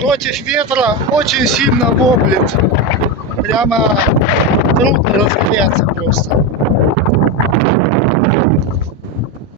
против ветра очень сильно воблит. Прямо трудно разгоняться просто.